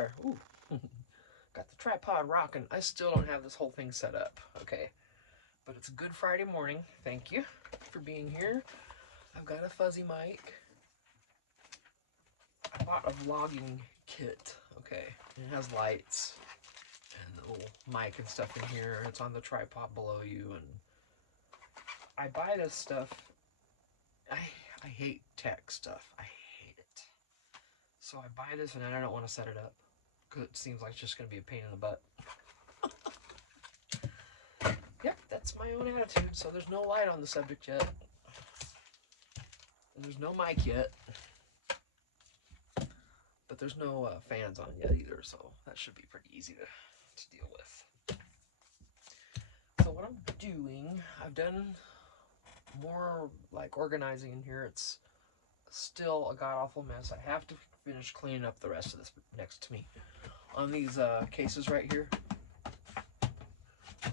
there. Ooh. Got the tripod rocking. I still don't have this whole thing set up. Okay. But it's a good Friday morning. Thank you for being here. I've got a fuzzy mic. I bought a vlogging kit. Okay. It has lights and a little mic and stuff in here. It's on the tripod below you. And I buy this stuff. I hate tech stuff. I hate it. So I buy this and then I don't want to set it up because it seems like it's just going to be a pain in the butt. Yep, that's my own attitude. So there's no light on the subject yet. And there's no mic yet. But there's no fans on yet either, so that should be pretty easy to deal with. So what I'm doing, I've done more like organizing in here. It's still a god-awful mess. I have to finish cleaning up the rest of this next to me. On these cases right here,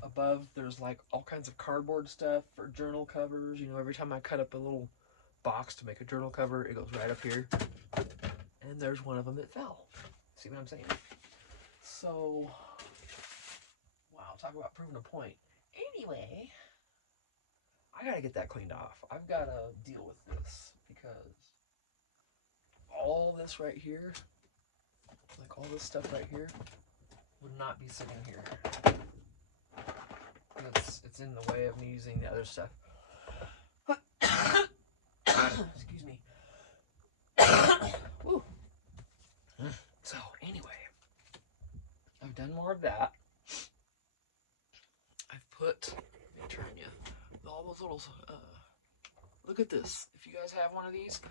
above there's like all kinds of cardboard stuff for journal covers. You know, every time I cut up a little box to make a journal cover, it goes right up here. And there's one of them that fell. See what I'm saying? So, wow, talk about proving a point. Anyway, I gotta get that cleaned off. I've gotta deal with this because all this right here, like all this stuff right here, would not be sitting here. It's in the way of me using the other stuff. Excuse me. Woo. So anyway, I've done more of that. I've put, let me turn you, all those little, look at this. If you guys have one of these,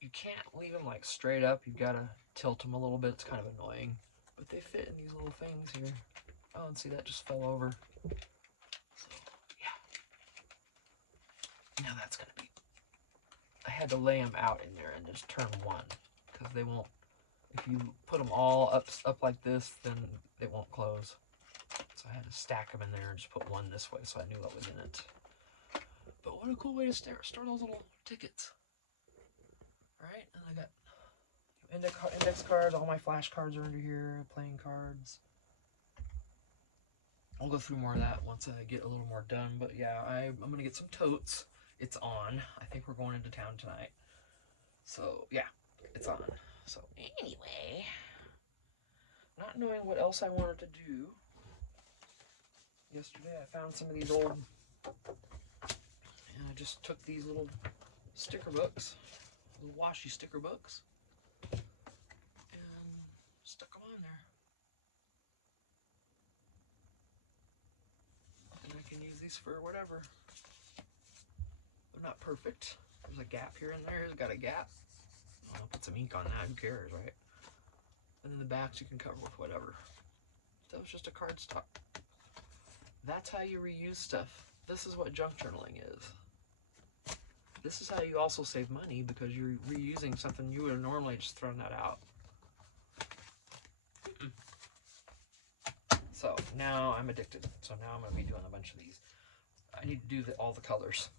you can't leave them like straight up. You've got to tilt them a little bit. It's kind of annoying, but they fit in these little things here. Oh, and see, that just fell over. So, yeah. Now that's going to be, I had to lay them out in there and just turn one because they won't, if you put them all up like this, then they won't close. So I had to stack them in there and just put one this way so I knew what was in it. But what a cool way to store those little tickets. Right? And I got index cards, all my flashcards are under here, playing cards. I'll go through more of that once I get a little more done. But yeah, I'm going to get some totes. It's on. I think we're going into town tonight. So yeah, it's on. So anyway, not knowing what else I wanted to do, yesterday I found some of these old, and I just took these little sticker books, little washi sticker books, and stuck them on there. And I can use these for whatever. They're not perfect. There's a gap here and there. It's got a gap. I'll put some ink on that. Who cares, right? And then the backs you can cover with whatever. That was just a cardstock. That's how you reuse stuff. This is what junk journaling is. This is how you also save money because you're reusing something you would have normally just thrown that out. So now I'm addicted. So now I'm going to be doing a bunch of these. I need to do all the colors.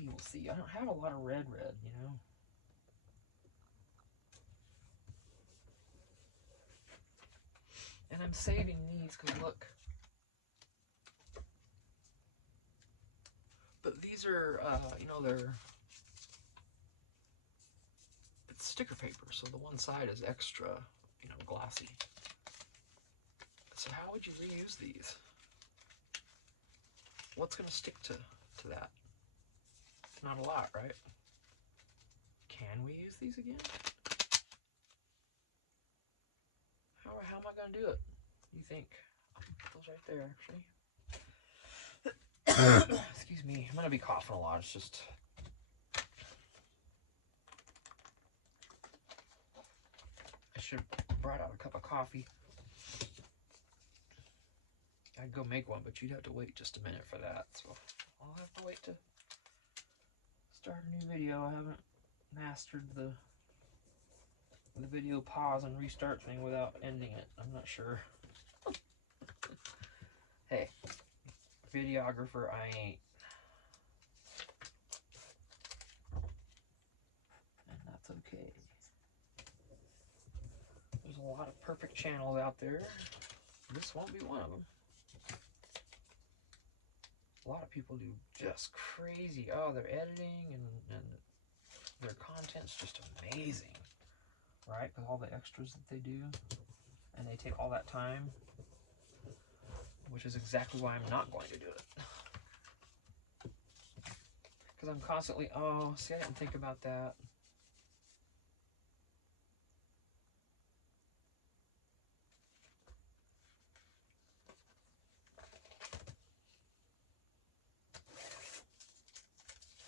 You will see. I don't have a lot of red, you know. And I'm saving these because look. But these are, you know, it's sticker paper, so the one side is extra, you know, glossy. So how would you reuse these? What's going to stick to that? Not a lot, right? Can we use these again? How am I going to do it? You think? I'll put those right there, actually. Excuse me. I'm going to be coughing a lot. It's just... I should have brought out a cup of coffee. I'd go make one, but you'd have to wait just a minute for that. So I'll have to wait to start a new video. I haven't mastered the video pause and restart thing without ending it. I'm not sure. Hey, videographer I ain't. a lot of perfect channels out there. This won't be one of them. A lot of people do just crazy. Oh, their editing and their content's just amazing, right? With all the extras that they do, and they take all that time, which is exactly why I'm not going to do it. Because I'm constantly, oh, see, I didn't think about that.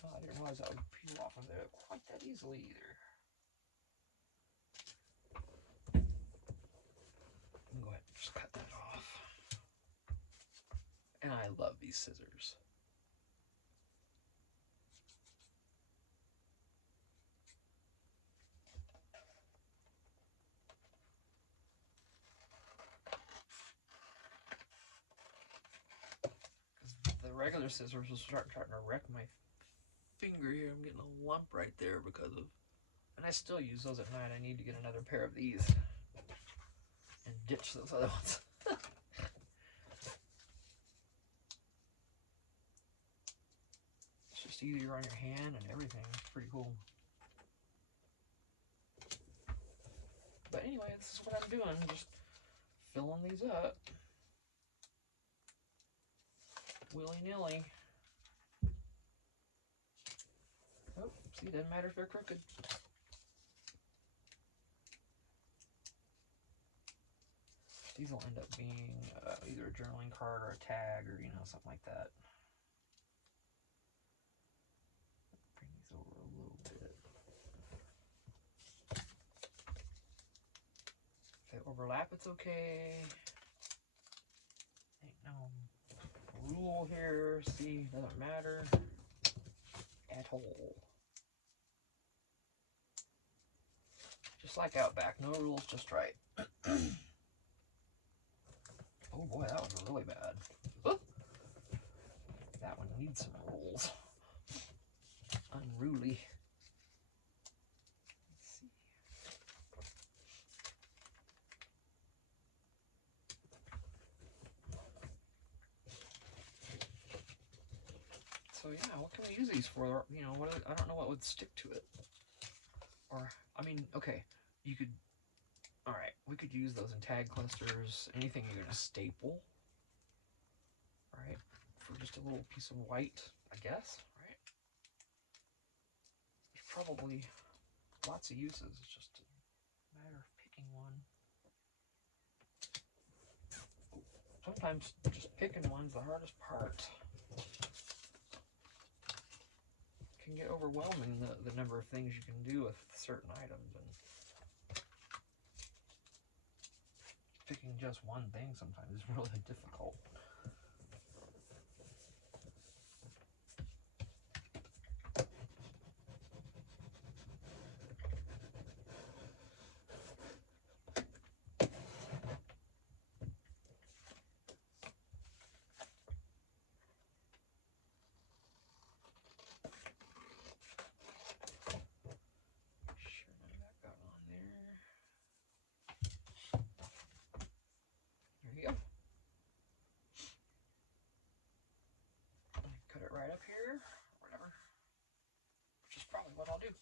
Oh, I didn't realize that would peel off of there quite that easily either. I'm going to go ahead and just cut that off. And I love these scissors. The regular scissors will start trying to wreck my finger here. I'm getting a lump right there because of, and I still use those at night. I need to get another pair of these and ditch those other ones. It's just easier on your hand and everything. It's pretty cool. But anyway, this is what I'm doing, just filling these up willy-nilly. Oh, see, it doesn't matter if they're crooked. These will end up being either a journaling card or a tag or, you know, something like that. Bring these over a little bit. If they overlap, it's okay. Ain't no rule here. See, doesn't matter at all. Just like Outback, no rules, just right. Oh boy, that was really bad. That one needs some rules. Unruly. Let's see. So yeah, what can we use these for? You know, what I don't know what would stick to it. Or, I mean, okay, you could, all right, we could use those in tag clusters, anything you're gonna staple, right? For just a little piece of white, I guess, right? There's probably lots of uses. It's just a matter of picking one. Sometimes just picking one's the hardest part. It can get overwhelming, the number of things you can do with certain items, and picking just one thing sometimes is really difficult. Right up here, whatever, which is probably what I'll do.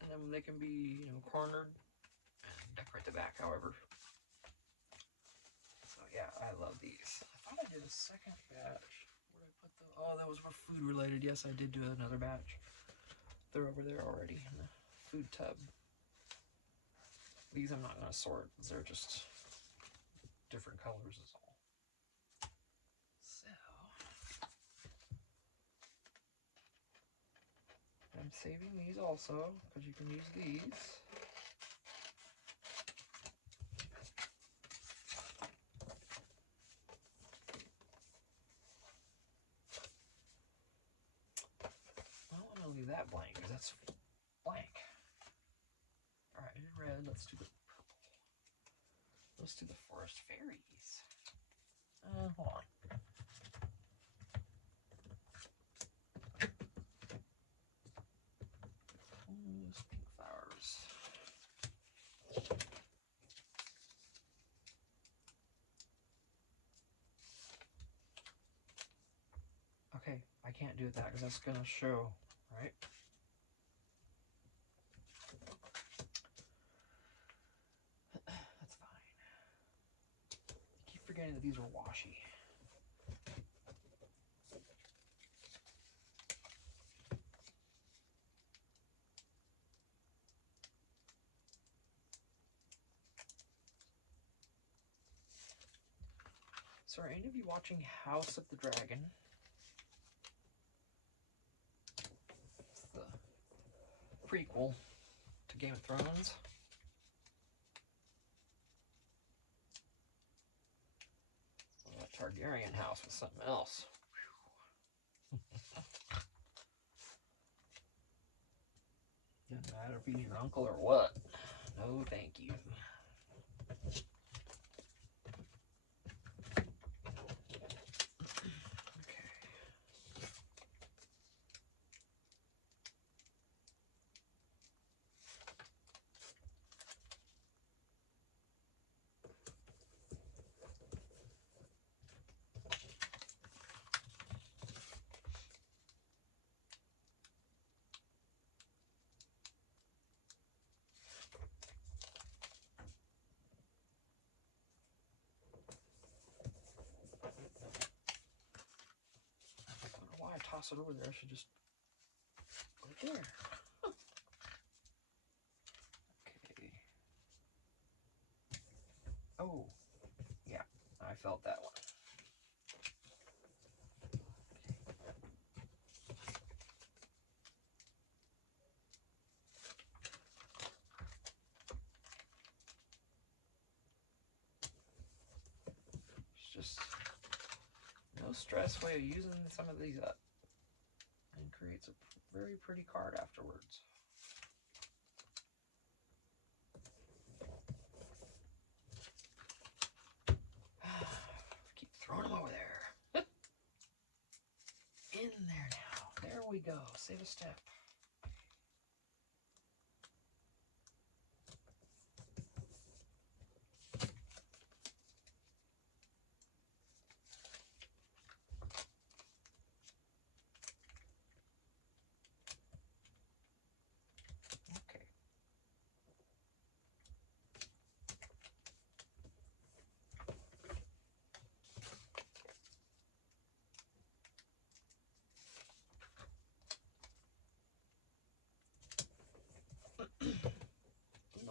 And then they can be, you know, cornered and decorate the back however. So yeah, I love these. I thought I did a second batch. Where did I put the, oh, that was for food related. Yes, I did do another batch. They're over there already in the food tub. These I'm not going to sort. They're just different colors is all. So, I'm saving these also, because you can use these. Well, I'm going to leave that blank, because that's blank. red. Let's do the purple. Let's do the forest fairies. Hold on. Those pink flowers. Okay, I can't do that because that's gonna show, right? That's fine. I keep forgetting that these are washy. So are any of you watching House of the Dragon? It's the prequel to Game of Thrones. Well, that Targaryen house was something else. Doesn't matter if he's your uncle or what. No, thank you. Why I toss it over there? I should just put it there. Okay. Oh, yeah, I felt that one. It's just no stress way of using some of these up, and creates a very pretty card afterwards. Keep throwing them over there. In there now. There we go. Save a step. Okay.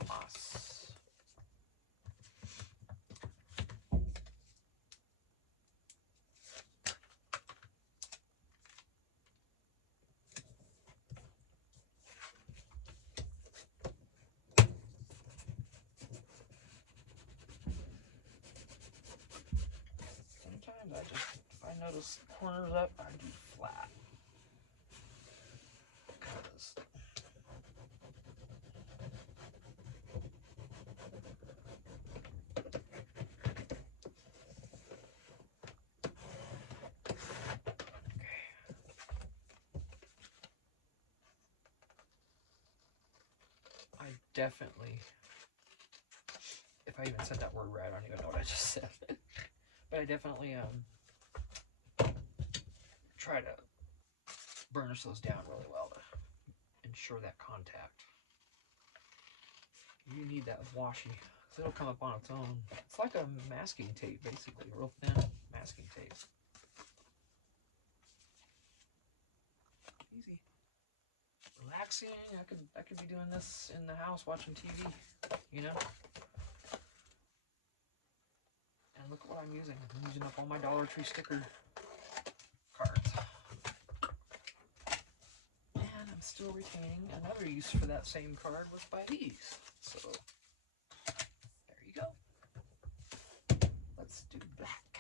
Moss. Sometimes I just, if I notice corners up, I do flat. Because I definitely, if I even said that word right, I don't even know what I just said. But I definitely try to burnish those down really well to ensure that contact. You need that washy, because it'll come up on its own. It's like a masking tape, basically, real thin masking tape. Easy. Relaxing. I could be doing this in the house watching TV, you know? And look at what I'm using. I'm using up all my Dollar Tree sticker cards. And I'm still retaining another use for that same card was by these. So, there you go. Let's do black.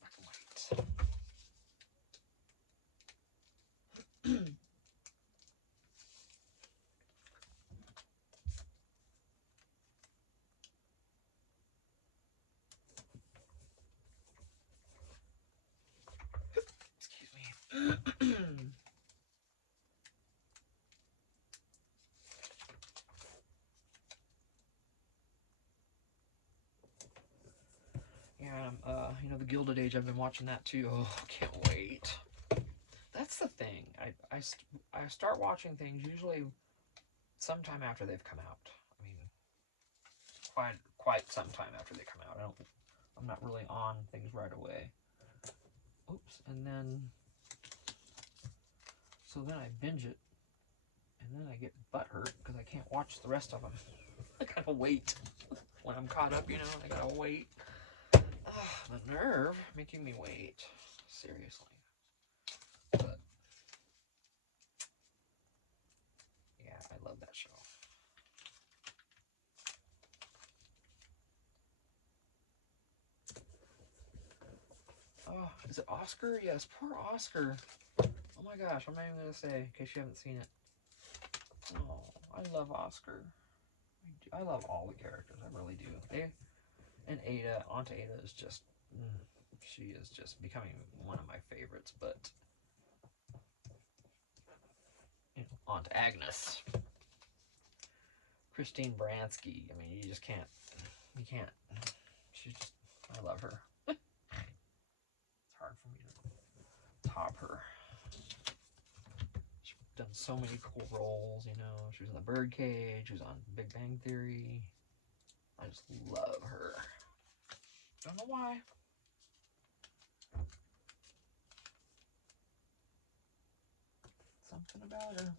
Black and white. You know, the Gilded Age, I've been watching that too. Oh, can't wait. That's the thing. I start watching things usually sometime after they've come out. I mean, quite some time after they come out. I'm not really on things right away. Oops, and then so then I binge it, and then I get butthurt because I can't watch the rest of them. I gotta wait when I'm caught up, you know. I gotta wait. The nerve making me wait. Seriously. But yeah, I love that show. Oh, is it Oscar? Yes, poor Oscar. Oh my gosh, what am I even gonna say in case you haven't seen it? Oh, I love Oscar. I love all the characters. I really do. And Ada, Aunt Ada is just, she is just becoming one of my favorites. But you know, Aunt Agnes, Christine Baranski. I mean, you can't. She's just, I love her. It's hard for me to top her. She's done so many cool roles, you know. She was in The Birdcage. She was on Big Bang Theory. I just love her. Don't know why. Something about her.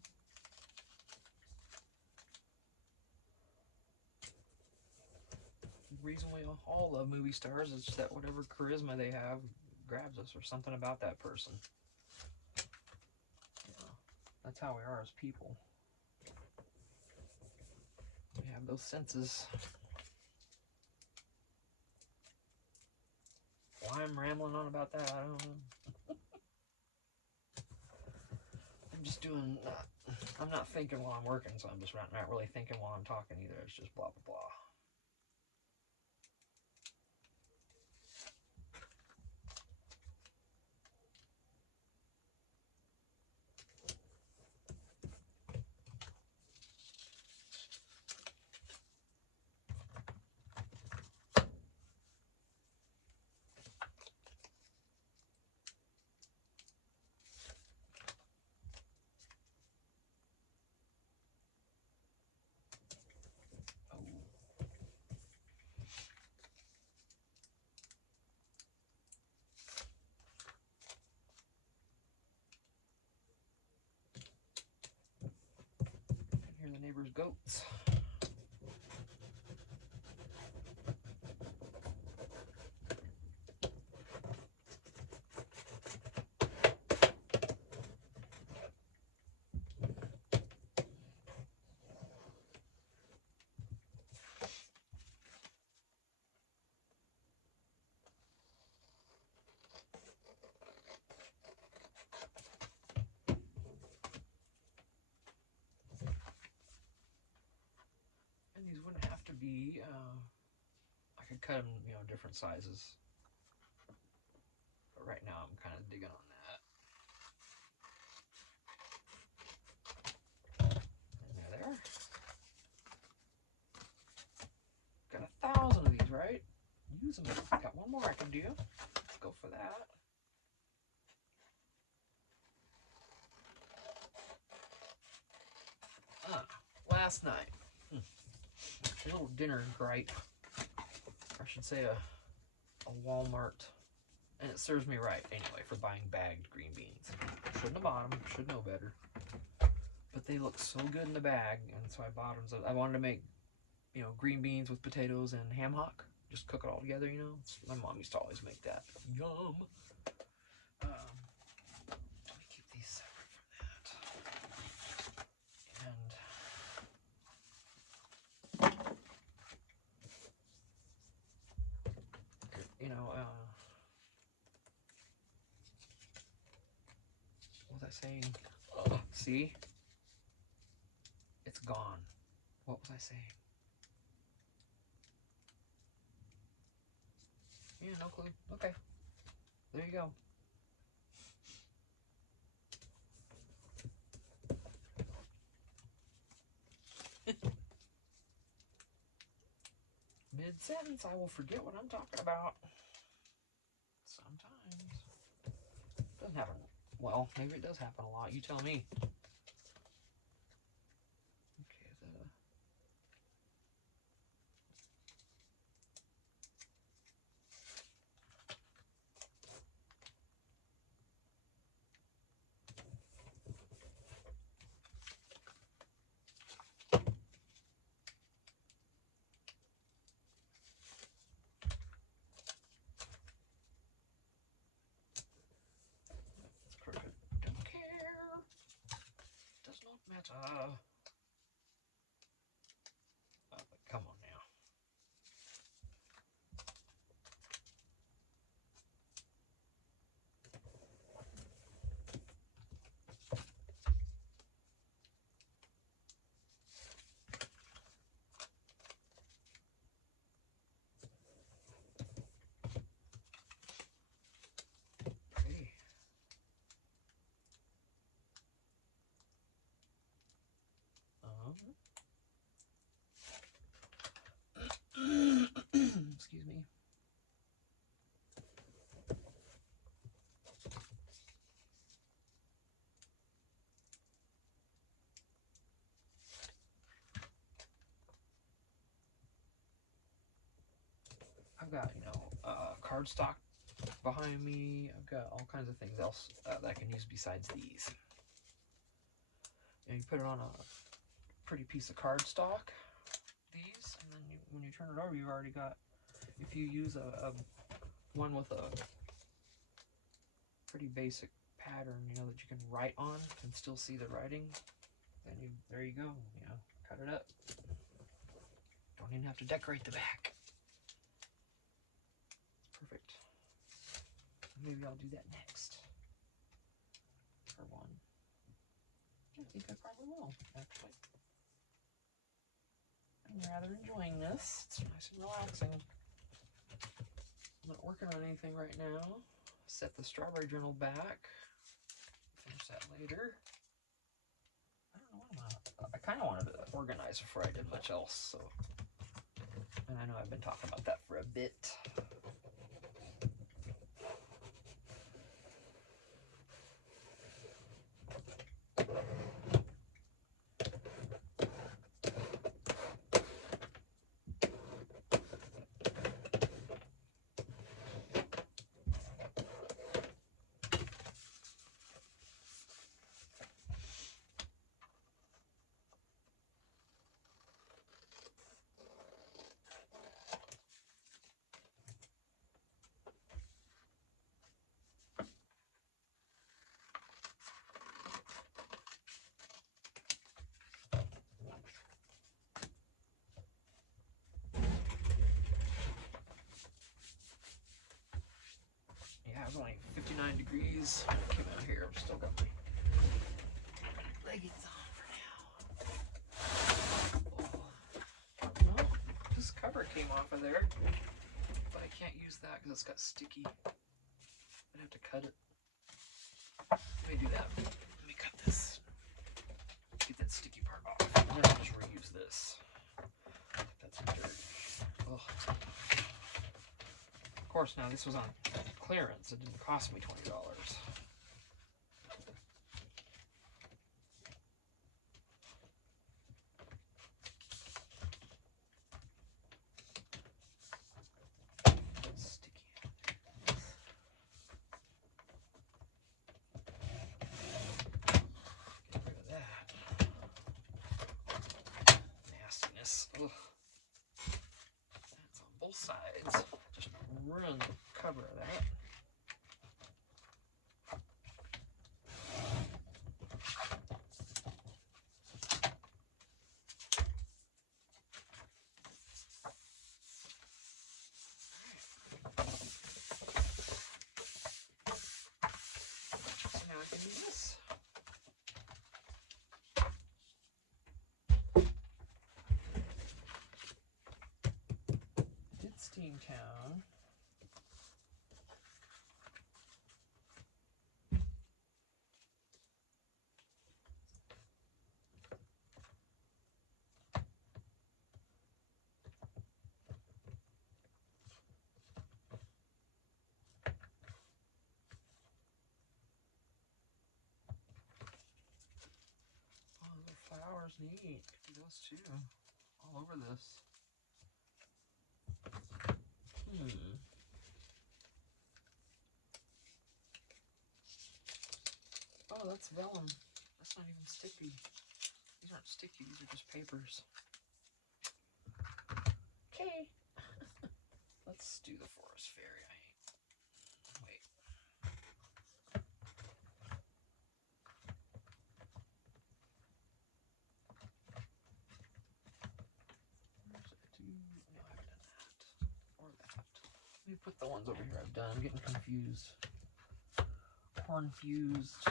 The reason we all love movie stars is that whatever charisma they have grabs us, or something about that person. Yeah, that's how we are as people. We have those senses. Why I'm rambling on about that, I don't know. I'm just doing, I'm not thinking while I'm working, so I'm just not really thinking while I'm talking either. It's just blah, blah, blah. Hear the neighbor's goats. And these wouldn't have to be, I could cut them, you know, different sizes. But right now I'm kind of digging on that. And there they are. Got 1,000 of these, right? Use them. Got one more I can do. Let's go for that. Last night, a little dinner gripe. I should say a Walmart, and it serves me right anyway for buying bagged green beans. Shouldn't have bought them. Should know better. But they look so good in the bag, and so I bought them. So I wanted to make, you know, green beans with potatoes and ham hock. Just cook it all together, you know. My mom used to always make that. Yum. Let me keep these separate from that. And you know, what was I saying? See? It's gone. What was I saying? Yeah, no clue. Okay. There you go. Mid-sentence, I will forget what I'm talking about. Sometimes. Doesn't happen. Well, maybe it does happen a lot. You tell me. Okay, it's crooked. Don't care. Does not matter. Oh, but come on now. Okay. Excuse me. I've got, cardstock behind me. I've got all kinds of things else that I can use besides these. And you put it on a pretty piece of cardstock, these, and then when you turn it over, you've already got, if you use a one with a pretty basic pattern, that you can write on and still see the writing, then there you go, cut it up. Don't even have to decorate the back. Perfect. Maybe I'll do that next. For one. I think I probably will, actually. I'm rather enjoying this. It's nice and relaxing. I'm not working on anything right now. Set the strawberry journal back. Finish that later. I don't know what I kind of wanted to organize before I did much else, so. And I know I've been talking about that for a bit. Yeah, it was only 59 degrees when I came out here. I've still got my leggings on for now. Oh. Well, this cover came off of there, but I can't use that because it's got sticky. I'd have to cut it. Let me do that. Let me cut this. Get that sticky part off. And then I'll just reuse this. That's dirt. Oh. Of course, now this was on clearance. It didn't cost me $20. Ugh. That's on both sides. Just ruin the cover of that. So now I can do this. Did Steamtown. neat. Do those too. All over this. Oh, that's vellum. That's not even sticky. These aren't sticky. These are just papers. Okay. Let's do the forest fairy. Wait. No, I haven't done that. Or that. Let me put the ones over here I've done. I'm getting confused. Confused.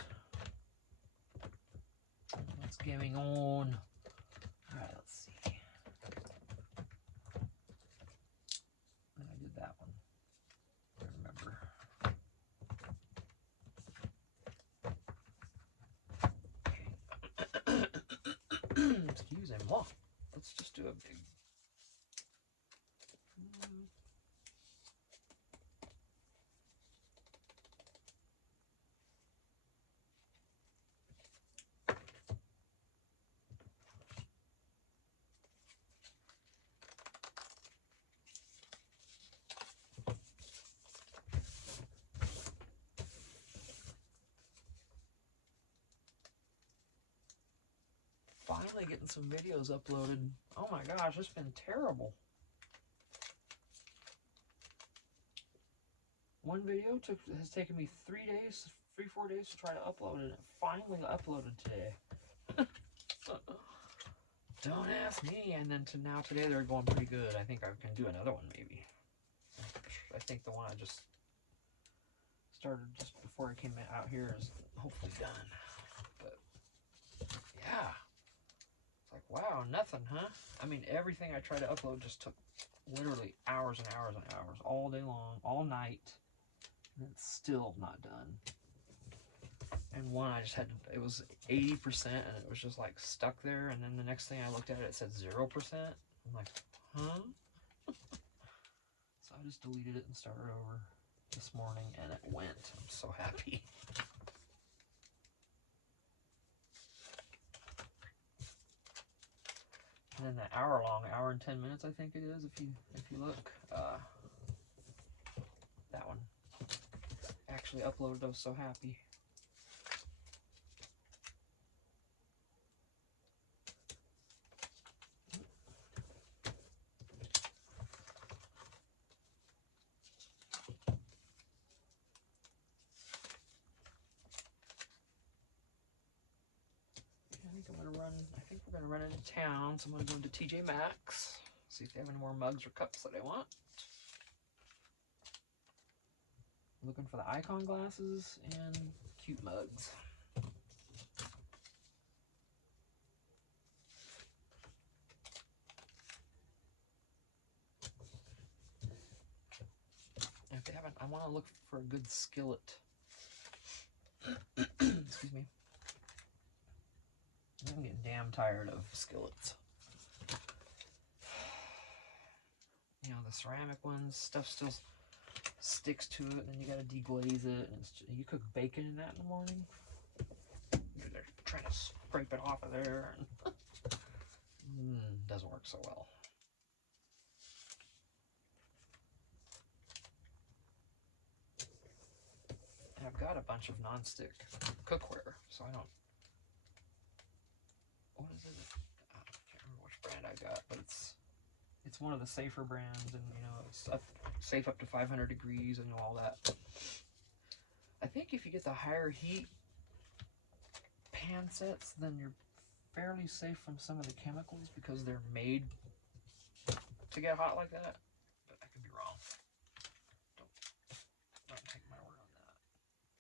What's going on? Alright, let's see. And I did that one. I remember. Okay. Excuse me. Let's just do a big. Finally getting some videos uploaded. Oh my gosh, it's been terrible. One video has taken me 4 days to try to upload it. It finally uploaded today. Don't ask me. And then now today they're going pretty good. I think I can do another one maybe. I think the one I just started just before I came out here is hopefully done. But yeah. It's like, wow, nothing, huh? I mean, everything I tried to upload just took literally hours and hours and hours, all day long, all night. And it's still not done. And one I just had to, it was 80% and it was just like stuck there. And then the next thing I looked at it said 0%. I'm like, huh? So I just deleted it and started over this morning and it went. I'm so happy. And then the hour and 10 minutes I think it is if you look, that one actually uploaded. I was so happy. I think we're gonna run into town, so I'm gonna go into TJ Maxx, see if they have any more mugs or cups that I want. Looking for the icon glasses and cute mugs. And if they haven't, I want to look for a good skillet. Excuse me. I'm getting damn tired of skillets. You know, the ceramic ones, stuff still sticks to it, and you gotta deglaze it. And you cook bacon in that in the morning. They're trying to scrape it off of there, and doesn't work so well. And I've got a bunch of non-stick cookware, so I don't. What is it? I can't remember which brand I got, but it's one of the safer brands, and you know it's safe up to 500 degrees and all that. I think if you get the higher heat pan sets, then you're fairly safe from some of the chemicals because they're made to get hot like that. But I could be wrong. Don't take my word on that.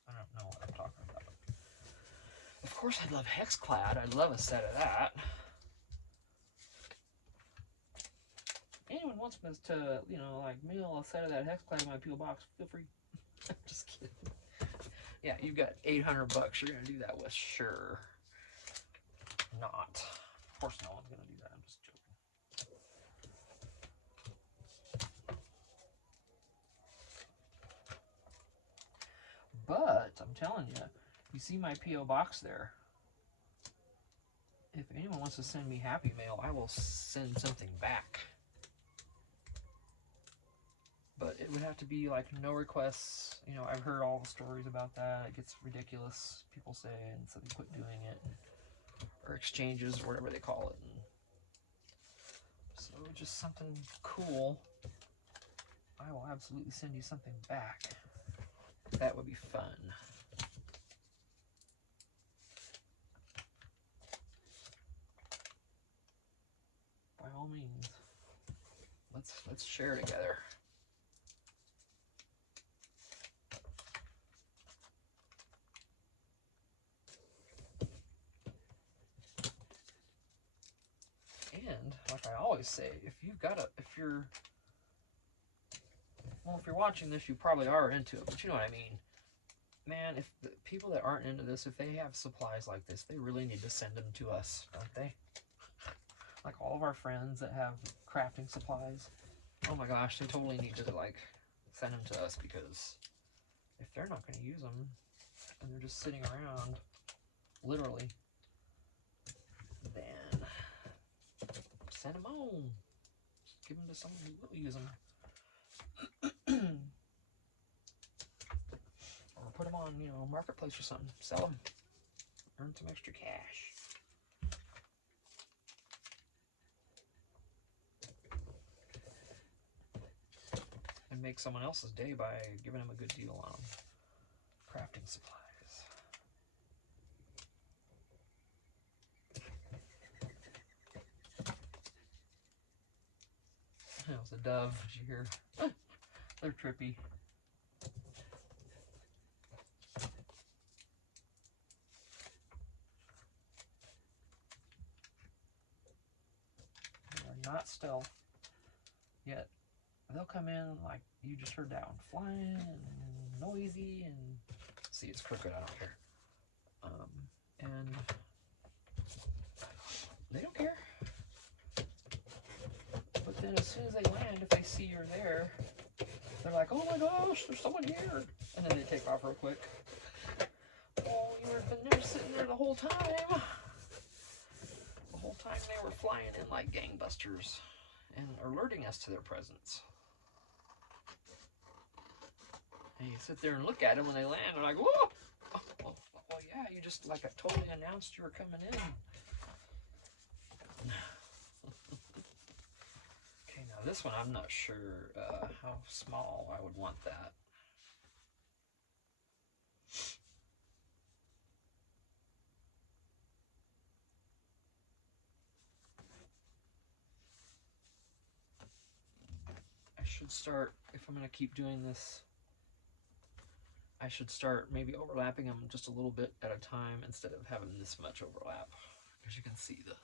I don't know what I'm talking about. Of course, I'd love Hexclad. I'd love a set of that. Anyone wants me to, you know, like mail a set of that Hexclad in my P.O. box, feel free. I'm just kidding. Yeah, you've got $800 you're going to do that with. Sure. Not. Of course no one's going to do that. I'm just joking. But, I'm telling you, you see my P.O. box there. if anyone wants to send me Happy Mail, I will send something back. But it would have to be like no requests. You know, I've heard all the stories about that. It gets ridiculous, people say, and so they quit doing it. Or exchanges, or whatever they call it. And so just something cool. I will absolutely send you something back. That would be fun. By all means, let's share together. And like I always say, if you're watching this, you probably are into it, but you know what I mean. Man, if the people that aren't into this, if they have supplies like this, they really need to send them to us, don't they? Like all of our friends that have crafting supplies, oh my gosh, they totally need to like send them to us, because if they're not going to use them and they're just sitting around, literally, then send them on. Give them to someone who will use them. Or put them on, you know, Marketplace or something. Sell them. Earn some extra cash. And make someone else's day by giving them a good deal on crafting supplies. That was a dove. Did you hear? They're trippy. They're not stealth yet. They'll come in like you just heard that one, flying and noisy, and see, it's crooked, I don't care. And they don't care. But then as soon as they land, if they see you're there, they're like, oh my gosh, there's someone here. And then they take off real quick. Oh, you were been there sitting there the whole time. The whole time they were flying in like gangbusters and alerting us to their presence. And you sit there and look at them when they land, they're like, whoa! Oh, well, yeah, you just like totally announced you were coming in. Okay, now this one, I'm not sure how small I would want that. I should start, if I'm going to keep doing this, I should start maybe overlapping them just a little bit at a time instead of having this much overlap, because you can see the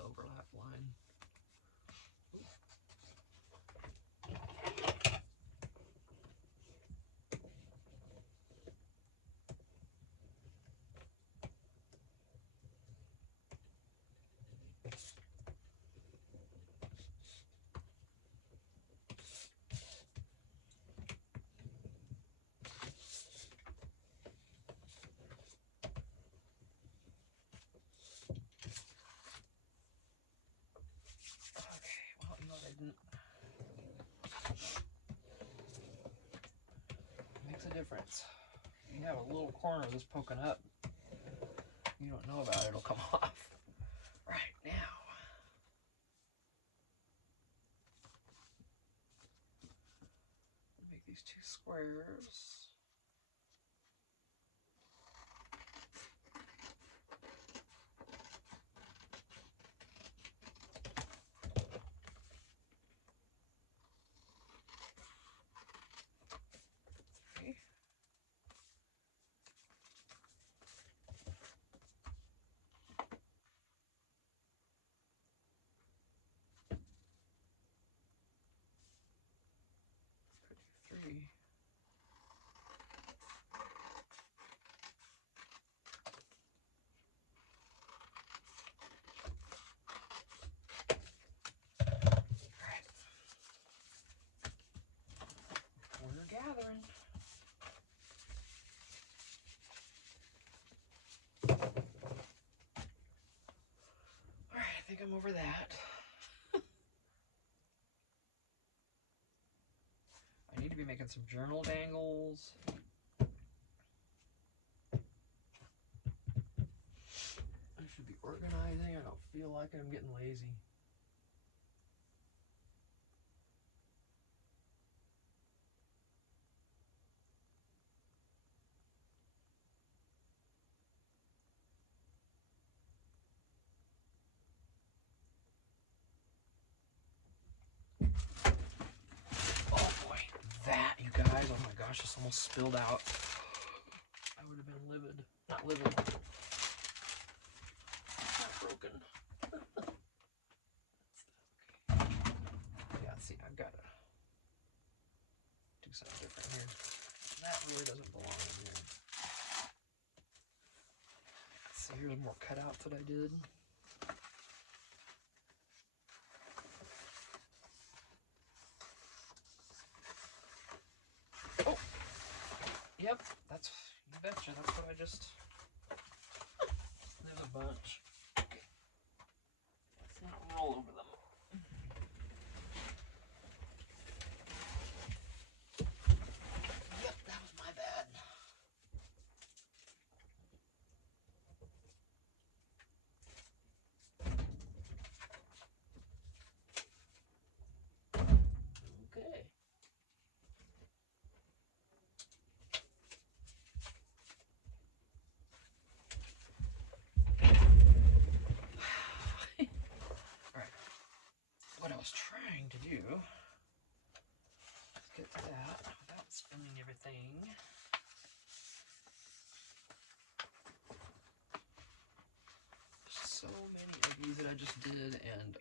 overlap line. Makes a difference. You have a little corner of this poking up, you don't know about it, it'll come off. Right now, make these two squares. Three. him over that. I need to be making some journal dangles. I should be organizing. I don't feel like it. I'm getting lazy. Oh boy, that, you guys, oh my gosh, this almost spilled out. I would have been livid. Not livid. Not broken. Yeah, see, I've got to do something different here. That really doesn't belong in here. So here's more cutouts that I did. Oh, yep, that's, you betcha, that's what I just, there's a bunch. Let's not roll over them. Yep, that was my bad. Okay. Alright. What I was trying to do, let's get to that without spilling everything. So many of these that I just did, and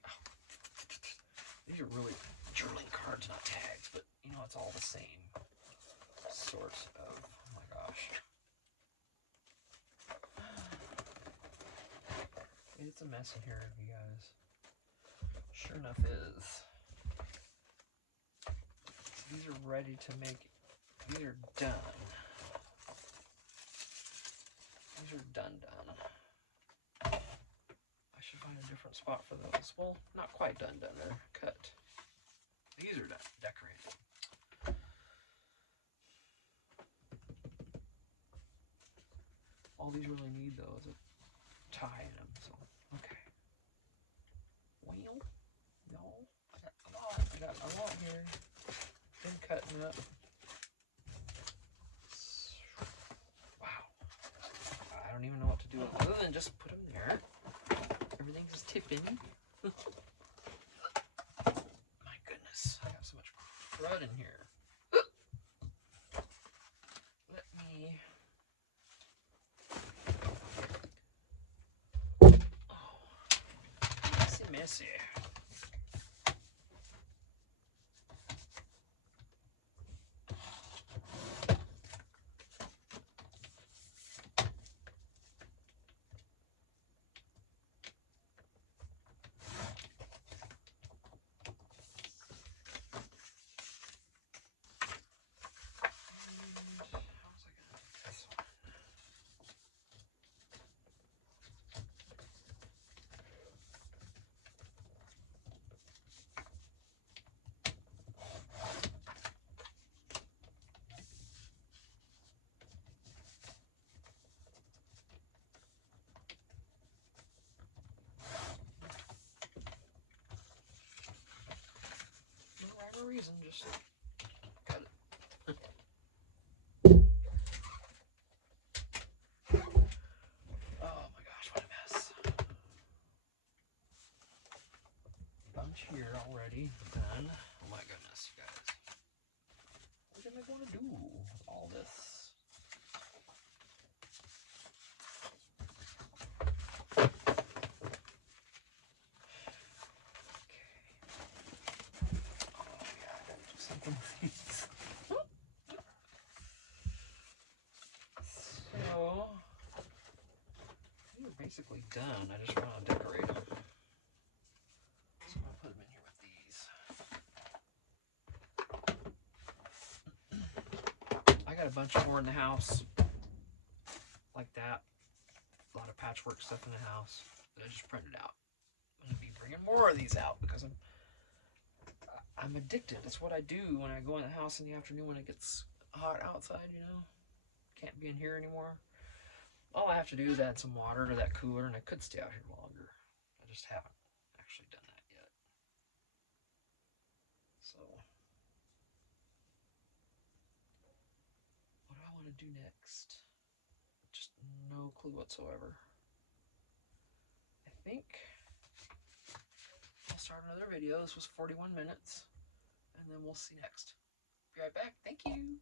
these are really journaling cards, not tags, but you know, it's all the same sort of, oh my gosh. It's a mess in here, you guys. Sure enough is. So these are ready to make, these are done. These are done. I should find a different spot for those. Well, not quite done, they're cut. These are done, decorated. All these really need though is a tie in them, so okay. Well, no, I got a lot here. Been cutting up. Wow. I don't even know what to do other than just put them there. Everything's just tipping. My goodness, I got so much crud in here. Let me. Oh, messy. Reason, just cut it. Oh my gosh, what a mess. Bunch here already done. Oh my goodness, you guys. What am I going to do with all this? So, they're basically done. I just want to decorate them. So I'm going to put them in here with these. I got a bunch more in the house like that. A lot of patchwork stuff in the house that I just printed out. I'm going to be bringing more of these out because I'm addicted. It's what I do when I go in the house in the afternoon when it gets hot outside, you know. Can't be in here anymore. All I have to do is add some water to that cooler and I could stay out here longer. I just haven't actually done that yet. So, what do I want to do next? Just no clue whatsoever. I think I'll start another video. This was 41 minutes. And then we'll see next. Be right back. Thank you.